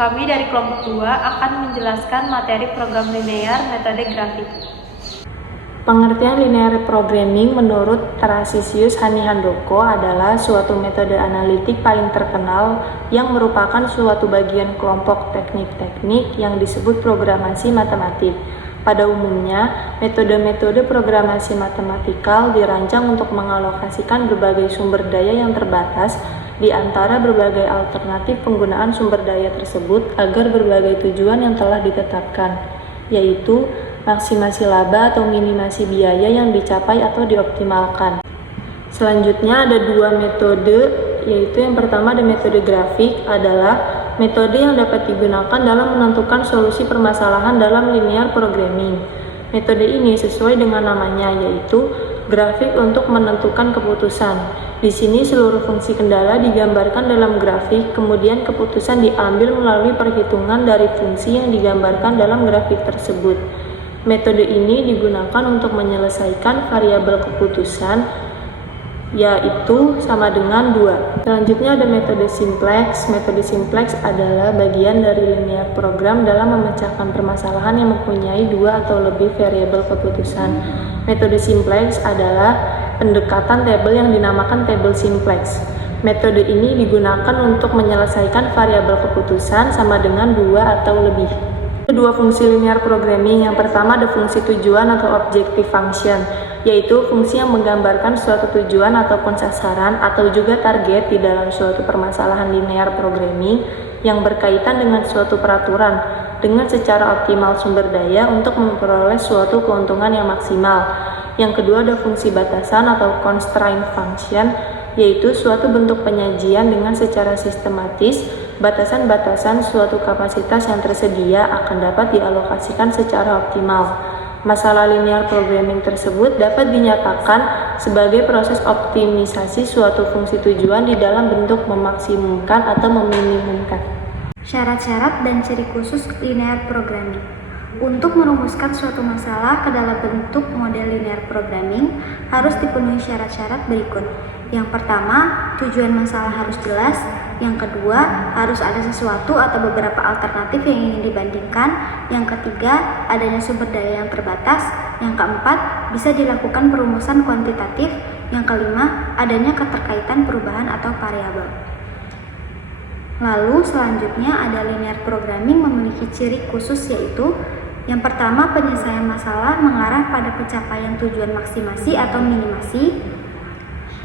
Kami dari kelompok 2 akan menjelaskan materi program linear metode grafik. Pengertian linear programming menurut Tarcisius Hani-Handoko adalah suatu metode analitik paling terkenal yang merupakan suatu bagian kelompok teknik-teknik yang disebut programasi matematik. Pada umumnya, metode-metode programasi matematikal dirancang untuk mengalokasikan berbagai sumber daya yang terbatas di antara berbagai alternatif penggunaan sumber daya tersebut agar berbagai tujuan yang telah ditetapkan, yaitu maksimasi laba atau minimasi biaya yang dicapai atau dioptimalkan. Selanjutnya ada dua metode, yaitu yang pertama ada metode grafik, adalah metode yang dapat digunakan dalam menentukan solusi permasalahan dalam linear programming. Metode ini sesuai dengan namanya, yaitu grafik untuk menentukan keputusan. Di sini seluruh fungsi kendala digambarkan dalam grafik, kemudian keputusan diambil melalui perhitungan dari fungsi yang digambarkan dalam grafik tersebut. Metode ini digunakan untuk menyelesaikan variabel keputusan, yaitu sama dengan 2. Selanjutnya ada metode simplex. Metode simplex adalah bagian dari linear program dalam memecahkan permasalahan yang mempunyai 2 atau lebih variabel keputusan. Metode simplex adalah pendekatan tabel yang dinamakan tabel simplex. Metode ini digunakan untuk menyelesaikan variabel keputusan sama dengan 2 atau lebih. Dua fungsi linear programming. Yang pertama ada fungsi tujuan atau objective function, yaitu fungsi yang menggambarkan suatu tujuan ataupun sasaran atau juga target di dalam suatu permasalahan linear programming yang berkaitan dengan suatu peraturan dengan secara optimal sumber daya untuk memperoleh suatu keuntungan yang maksimal. Yang kedua ada fungsi batasan atau constraint function, yaitu suatu bentuk penyajian dengan secara sistematis batasan-batasan suatu kapasitas yang tersedia akan dapat dialokasikan secara optimal. Masalah linear programming tersebut dapat dinyatakan sebagai proses optimisasi suatu fungsi tujuan di dalam bentuk memaksimumkan atau meminimumkan. Syarat-syarat dan ciri khusus linear programming. Untuk merumuskan suatu masalah ke dalam bentuk model linear programming harus dipenuhi syarat-syarat berikut. Yang pertama, tujuan masalah harus jelas. Yang kedua, harus ada sesuatu atau beberapa alternatif yang ingin dibandingkan. Yang ketiga, adanya sumber daya yang terbatas. Yang keempat, bisa dilakukan perumusan kuantitatif. Yang kelima, adanya keterkaitan perubahan atau variabel. Lalu selanjutnya ada linear programming memiliki ciri khusus, yaitu yang pertama, penyelesaian masalah mengarah pada pencapaian tujuan maksimasi atau minimasi.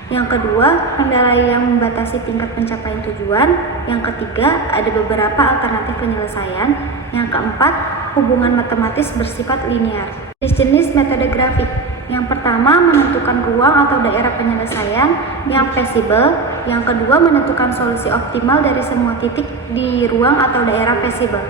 Yang kedua, kendala yang membatasi tingkat pencapaian tujuan. Yang ketiga, ada beberapa alternatif penyelesaian. Yang keempat, hubungan matematis bersifat linear. Jenis metode grafik. Yang pertama, menentukan ruang atau daerah penyelesaian yang feasible. Yang kedua, menentukan solusi optimal dari semua titik di ruang atau daerah feasible.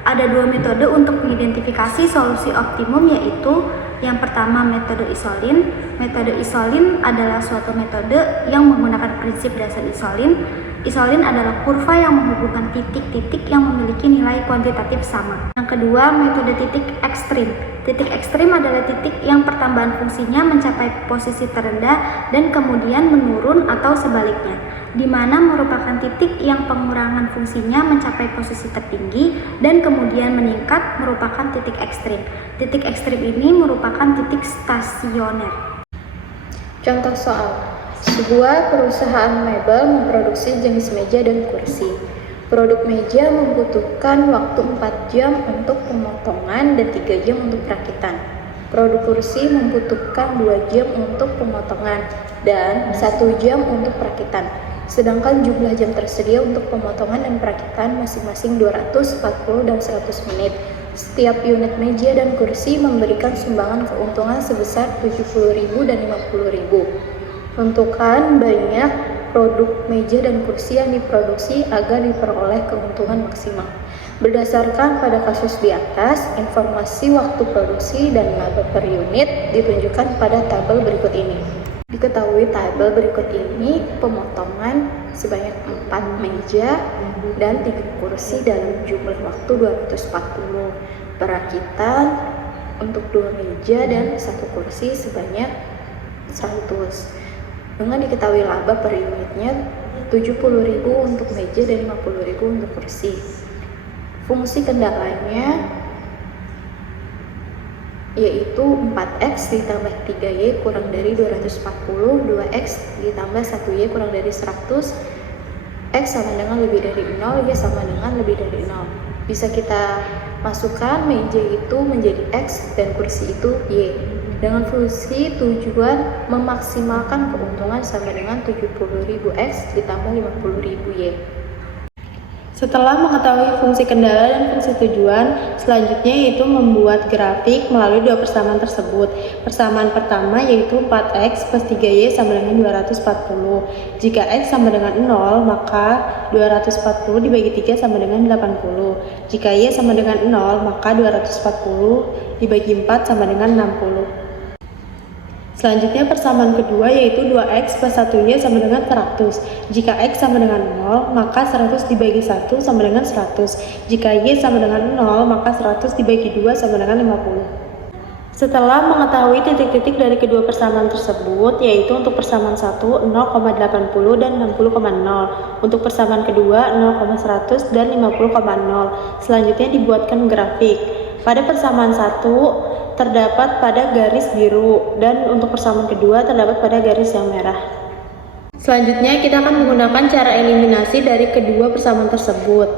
Ada dua metode untuk mengidentifikasi solusi optimum, yaitu yang pertama metode isolin. Metode isolin adalah suatu metode yang menggunakan prinsip dasar isolin. Isolin adalah kurva yang menghubungkan titik-titik yang memiliki nilai kuantitatif sama. Yang kedua, metode titik ekstrim. Titik ekstrim adalah titik yang pertambahan fungsinya mencapai posisi terendah dan kemudian menurun atau sebaliknya, di mana merupakan titik yang pengurangan fungsinya mencapai posisi tertinggi dan kemudian meningkat merupakan titik ekstrim. Titik ekstrim ini merupakan titik stasioner. Contoh soal. Sebuah perusahaan mebel memproduksi jenis meja dan kursi. Produk meja membutuhkan waktu 4 jam untuk pemotongan dan 3 jam untuk perakitan. Produk kursi membutuhkan 2 jam untuk pemotongan dan 1 jam untuk perakitan. Sedangkan jumlah jam tersedia untuk pemotongan dan perakitan masing-masing 240 dan 100 menit. Setiap unit meja dan kursi memberikan sumbangan keuntungan sebesar 70.000 dan 50.000. Tentukan banyak produk meja dan kursi yang diproduksi agar diperoleh keuntungan maksimal. Berdasarkan pada kasus di atas, informasi waktu produksi dan laba per unit ditunjukkan pada tabel berikut ini. Diketahui tabel berikut ini pemotongan sebanyak 4 meja dan 3 kursi dalam jumlah waktu 240. Perakitan untuk 2 meja dan 1 kursi sebanyak 100. Dengan diketahui laba per unitnya 70.000 untuk meja dan 50.000 untuk kursi. Fungsi kendalanya yaitu 4x ditambah 3y kurang dari 240, 2x ditambah 1y kurang dari 100, x sama dengan lebih dari 0, y sama dengan lebih dari 0. Bisa kita masukkan meja itu menjadi x dan kursi itu y. Dengan fungsi tujuan memaksimalkan keuntungan sama dengan 70.000 x ditambah 50.000 y. Setelah mengetahui fungsi kendala dan fungsi tujuan, selanjutnya yaitu membuat grafik melalui dua persamaan tersebut. Persamaan pertama yaitu 4x plus 3y sama dengan 240. Jika x sama dengan 0, maka 240 dibagi 3 sama dengan 80. Jika y sama dengan 0, maka 240 dibagi 4 sama dengan 60. Selanjutnya persamaan kedua yaitu 2x plus 1y sama dengan 100. Jika x sama dengan 0, maka 100 dibagi 1 sama dengan 100. Jika y sama dengan 0, maka 100 dibagi 2 sama dengan 50. Setelah mengetahui titik-titik dari kedua persamaan tersebut, yaitu untuk persamaan 1, 0,80 dan 60,0. Untuk persamaan kedua, 0,100 dan 50,0. Selanjutnya dibuatkan grafik. Pada persamaan 1, terdapat pada garis biru dan untuk persamaan kedua terdapat pada garis yang merah. Selanjutnya kita akan menggunakan cara eliminasi dari kedua persamaan tersebut.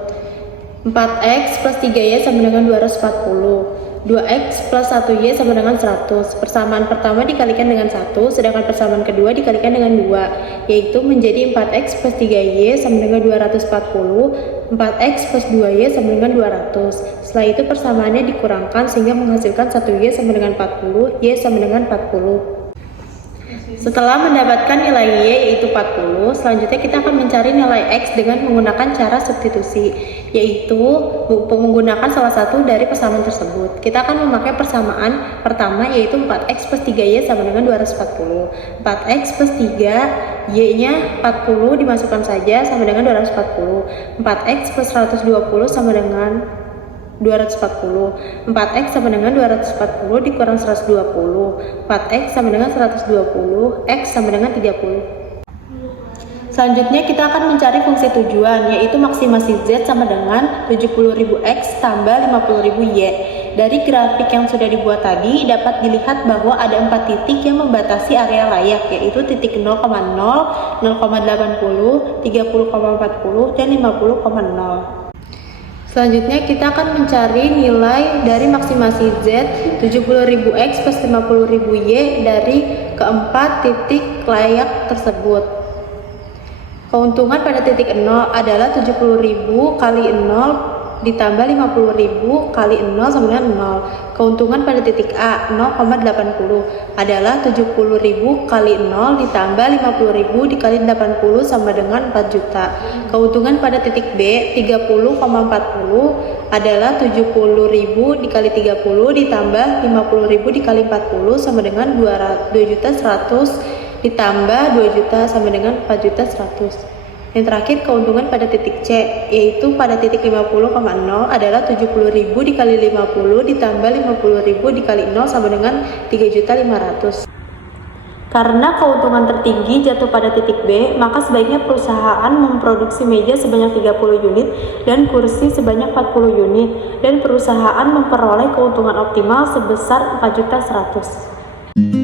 4x plus 3y sama dengan 240. 2x plus 1y sama dengan 100. Persamaan pertama dikalikan dengan 1, sedangkan persamaan kedua dikalikan dengan 2, yaitu menjadi 4x plus 3y sama dengan 240, 4x plus 2y sama dengan 200. Setelah itu persamaannya dikurangkan sehingga menghasilkan 1y sama dengan 40, y sama dengan 40. Setelah mendapatkan nilai y yaitu 40, selanjutnya kita akan mencari nilai x dengan menggunakan cara substitusi, yaitu menggunakan salah satu dari persamaan tersebut. Kita akan memakai persamaan pertama yaitu 4x plus 3y sama dengan 240. 4x plus 3, y-nya 40 dimasukkan saja sama dengan 240. 4x plus 120 sama dengan 240. 4x sama dengan 240 dikurang 120. 4x sama dengan 120, x sama dengan 30. Selanjutnya kita akan mencari fungsi tujuan, yaitu maksimasi z sama dengan 70.000 x tambah 50.000 y. Dari grafik yang sudah dibuat tadi, dapat dilihat bahwa ada 4 titik yang membatasi area layak, yaitu titik 0,0, 0,80, 30,40, dan 50,0. Selanjutnya kita akan mencari nilai dari maksimasi z 70.000 x plus 50.000 y dari keempat titik layak tersebut. Keuntungan pada titik 0 adalah 70.000 kali 0 ditambah 50.000 kali 0 sama dengan 0. Keuntungan pada titik A 0,80 adalah 70.000 kali 0 ditambah 50.000 dikali 80 sama dengan 4 juta. Keuntungan pada titik B 30,40 adalah 70.000 dikali 30 ditambah 50.000 dikali 40 sama dengan 2.100.000 ditambah 2 juta sama dengan 4.100.000. Yang terakhir keuntungan pada titik C, yaitu pada titik 50,0 adalah 70.000 dikali 50 ditambah 50.000 dikali 0 sama dengan 3.500.000. Karena keuntungan tertinggi jatuh pada titik B, maka sebaiknya perusahaan memproduksi meja sebanyak 30 unit dan kursi sebanyak 40 unit, dan perusahaan memperoleh keuntungan optimal sebesar 4.100.000.